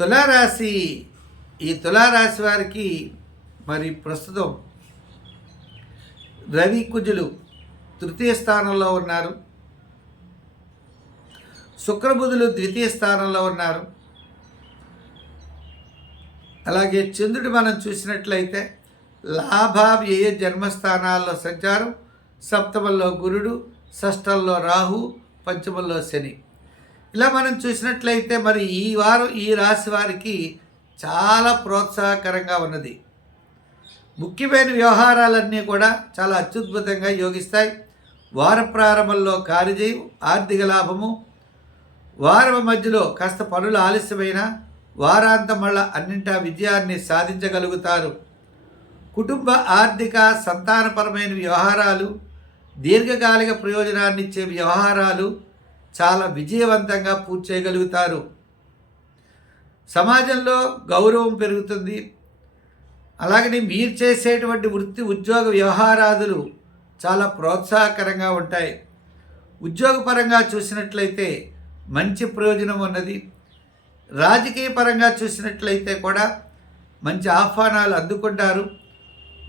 తులారాశి ఈ తులారాశి వారికి మరి ప్రస్తుతం రవి కుజులు తృతీయ స్థానంలో ఉన్నారు. శుక్రబుధులు ద్వితీయ స్థానంలో ఉన్నారు. అలాగే చంద్రుడు మనం చూసినట్లయితే లాభ వ్యయ జన్మస్థానాల్లో సంచారం సప్తమంలో గురుడు షష్టంలో రాహు పంచమంలో శని. ఇలా మనం చూసినట్లయితే మరి ఈ వారం ఈ రాశి వారికి చాలా ప్రోత్సాహకరంగా ఉన్నది. ముఖ్యమైన వ్యవహారాలన్నీ కూడా చాలా అత్యద్భుతంగా యోగిస్తాయి. వార ప్రారంభంలో కార్యజయం ఆర్థిక లాభము వారం మధ్యలో కాస్త పనులు ఆలస్యమైన వారాంతం వల్ల అన్నింటా విజయాన్ని సాధించగలుగుతారు. కుటుంబ ఆర్థిక సంతానపరమైన వ్యవహారాలు దీర్ఘకాలిక ప్రయోజనాన్ని ఇచ్చే వ్యవహారాలు చాలా విజయవంతంగా పూర్తి చేయగలుగుతారు. సమాజంలో గౌరవం పెరుగుతుంది. అలాగని మీరు చేసేటువంటి వృత్తి ఉద్యోగ వ్యవహారాదులు చాలా ప్రోత్సాహకరంగా ఉంటాయి. ఉద్యోగపరంగా చూసినట్లయితే మంచి ప్రయోజనం ఉన్నది. రాజకీయ పరంగా చూసినట్లయితే కూడా మంచి ఆహ్వానాలు అందుకుంటారు.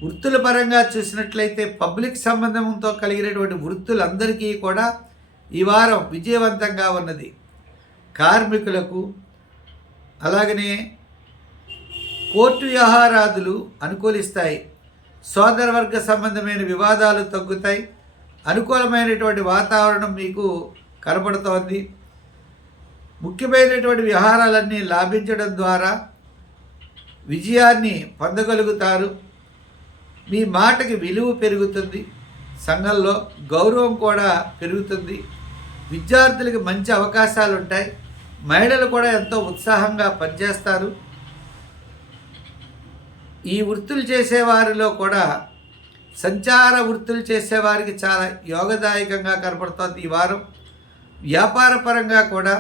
వృత్తుల పరంగా చూసినట్లయితే పబ్లిక్ సంబంధంతో కలిగినటువంటి వృత్తులందరికీ కూడా ఈ వారం విజయవంతంగా ఉన్నది. కార్మికులకు అలాగనే కోర్టు వ్యవహారాదులు అనుకూలిస్తాయి. సోదరవర్గ సంబంధమైన వివాదాలు తగ్గుతాయి. అనుకూలమైనటువంటి వాతావరణం మీకు కనపడుతోంది. ముఖ్యమైనటువంటి వ్యవహారాలన్నీ లాభించడం ద్వారా విజయాన్ని పొందగలుగుతారు. మీ మాటకి విలువ పెరుగుతుంది. సంఘంలో గౌరవం కూడా పెరుగుతుంది. విద్యార్థులకి మంచి అవకాశాలు ఉంటాయి మహిళలు కూడా ఎంతో ఉత్సాహంగా పనిచేస్తారు. ఈ వృత్తులు చేసేవారిలో కూడా సంచార వృత్తులు చేసేవారికి చాలా యోగదాయకంగా కనపడుతోంది ఈ వారం. వ్యాపార పరంగా కూడా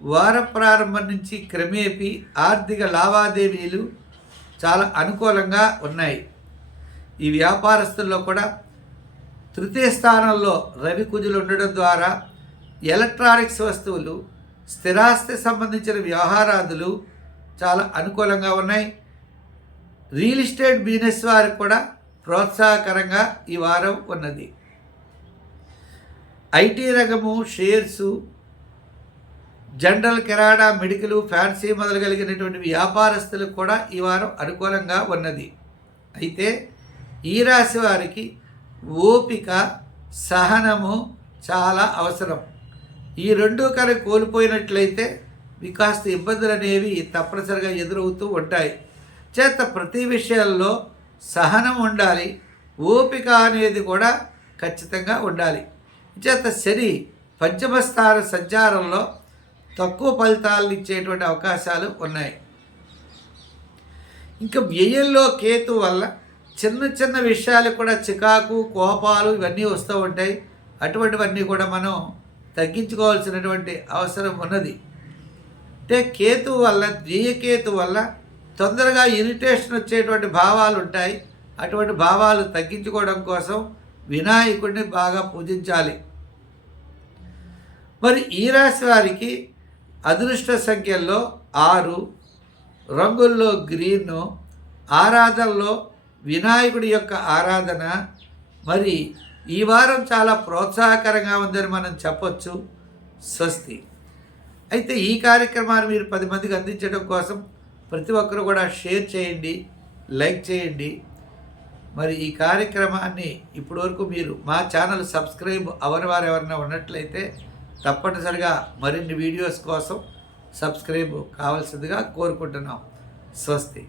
వార ప్రారంభం నుంచి క్రమేపీ ఆర్థిక లావాదేవీలు చాలా అనుకూలంగా ఉన్నాయి. ఈ వ్యాపారస్తుల్లో కూడా తృతీయ స్థానంలో రవి కుజులు ఉండడం ద్వారా ఎలక్ట్రానిక్స్ వస్తువులు స్థిరాస్తి సంబంధించిన వ్యవహారాదులు చాలా అనుకూలంగా ఉన్నాయి. రియల్ ఎస్టేట్ బిజినెస్ వారికి కూడా ప్రోత్సాహకరంగా ఈ వారం ఉన్నది. ఐటీ రంగము షేర్సు జనరల్ కిరాణా మెడికల్ ఫ్యాన్సీ మొదలగలిగినటువంటి వ్యాపారస్తులకు కూడా ఈ వారం అనుకూలంగా ఉన్నది. అయితే ఈ రాశి వారికి ఓపిక సహనము చాలా అవసరం. ఈ రెండు కనుక కోల్పోయినట్లయితే మీకు కాస్త ఇబ్బందులు అనేవి తప్పనిసరిగా ఎదురవుతూ ఉంటాయి. చేత ప్రతి విషయాల్లో సహనం ఉండాలి ఓపిక అనేది కూడా ఖచ్చితంగా ఉండాలి. చేత శని పంచమస్థాన సంచారంలో తక్కువ ఫలితాలను ఇచ్చేటువంటి అవకాశాలు ఉన్నాయి. ఇంకా వ్యయంలో కేతు వల్ల చిన్న చిన్న విషయాలు కూడా చికాకు కోపాలు ఇవన్నీ వస్తూ ఉంటాయి. అటువంటివన్నీ కూడా మనం తగ్గించుకోవాల్సినటువంటి అవసరం ఉన్నది. అంటే కేతు వల్ల ద్వియకేతు వల్ల తొందరగా ఇరిటేషన్ వచ్చేటువంటి భావాలు ఉంటాయి. అటువంటి భావాలు తగ్గించుకోవడం కోసం వినాయకుడిని బాగా పూజించాలి. మరి ఈ రాశి వారికి అదృష్ట సంఖ్యల్లో ఆరు రంగుల్లో గ్రీను ఆరాధనలో వినాయకుడి యొక్క ఆరాధన మరి ఈ వారం చాలా ప్రోత్సాహకరంగా ఉందని మనం చెప్పొచ్చు. స్వస్తి. అయితే ఈ కార్యక్రమాన్ని మీరు పది మందికి అందించడం కోసం ప్రతి ఒక్కరు కూడా షేర్ చేయండి లైక్ చేయండి. మరి ఈ కార్యక్రమాన్ని ఇప్పటివరకు మీరు మా ఛానల్ సబ్స్క్రైబ్ అవని వారు ఎవరైనా ఉన్నట్లయితే తప్పనిసరిగా మరిన్ని వీడియోస్ కోసం సబ్స్క్రైబ్ కావాల్సిందిగా కోరుకుంటున్నాం. స్వస్తి.